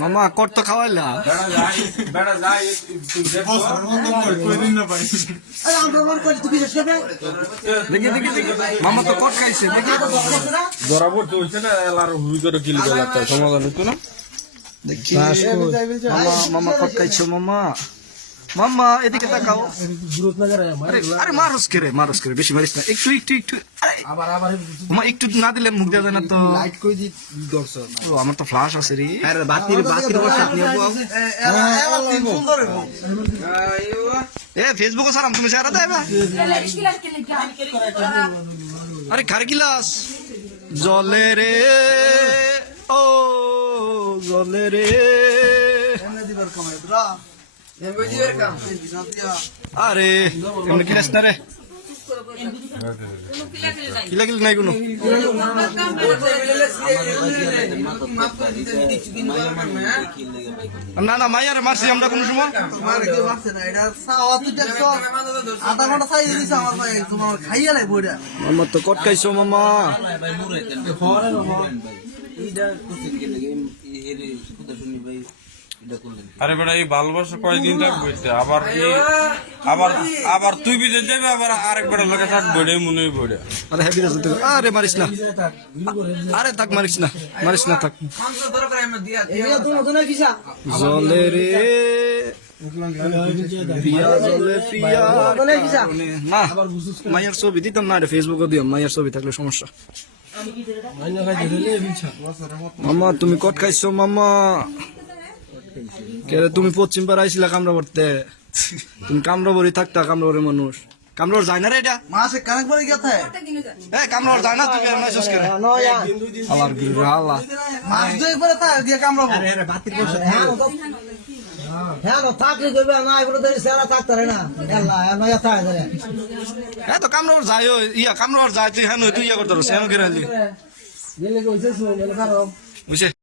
মামা কর তো খাওয়াইলা দেখি। দেখি দেখি মামা তো কট খাইছে দেখি। বরাবর তো হইছে না? এলার হুই করে কিল বেলা সমাধান হইতো না? দেখি। মামা মামা কট খাইছো মামা। মামা এদিকে তাকাও। আরে আরে মারস কে রে মারস কে বেশি মারিস না। একটু একটু একটু আবার আবার মামা একটু। না দিলে মুখ দেওয়া যায় না তো। লাইট কই দি দর্শক। ও, আমার তো ফ্লাশ আছে রে। আরে বাতির বাতির বসে আপনি এরা তিন সুন্দর হইবো। এ ফেসবুকে সারাম তুমি দেবা আরে কার গিলাস। জলে রে ও জলে রে। এমনি দিবার কামাই আরে, এমনি গিলাস না রে? কিলা কিলা নাই কোনো? না না মাইয়ারে মারছি, আমরা কোনো সময়। আধা ঘণ্টা চাই দিছে আমার ভাই তোমার খাইয়া লাই বইটা মামা তো কট খাইছো, মামা। আরে বেড়া এই ভালোবাসা কয়দিন থাকবে আবার আবার আবার তুই বিদেশ যাবে আবার আরেক বেড়া লোকে থাকবে এটাই মনে হইব আরে হেভি রাজ আরে মারিস না। আরে থাক মারিস না। মারিস না থাক। জলে রে। মায়ের ছবি দিতাম না রে ফেসবুকে দিও মায়ের ছবি থাকলে সমস্যা। মামা তুমি কট খাইছো মামা? রে, তুমি পশ্চিম পাড়া আইছিলা কামরা পড়তে তুমি কামরা বড়ি থাকতা কামরা বড়ি মানুষ কামরা যায় না রে এটা মাসে কানেক গেছে এ কামরা যায় না তুই কেন নাইছস কেন নয়া আবার গিরা আল্লাহ মাস দুই পরে তা দিয়ে কামড়াবো হ্যাঁ তো থাকলে কইবে না এগুলো তো সেরা থাকতারে না আল্লাহ নয়া থাকে ধরে এ তো কামরা যায় ও, ইয়া যায় তুই হ্যাঁ তুই ইয়া করতে সেন গিরালি গেলে কইছে গেলে কারও বুঝছে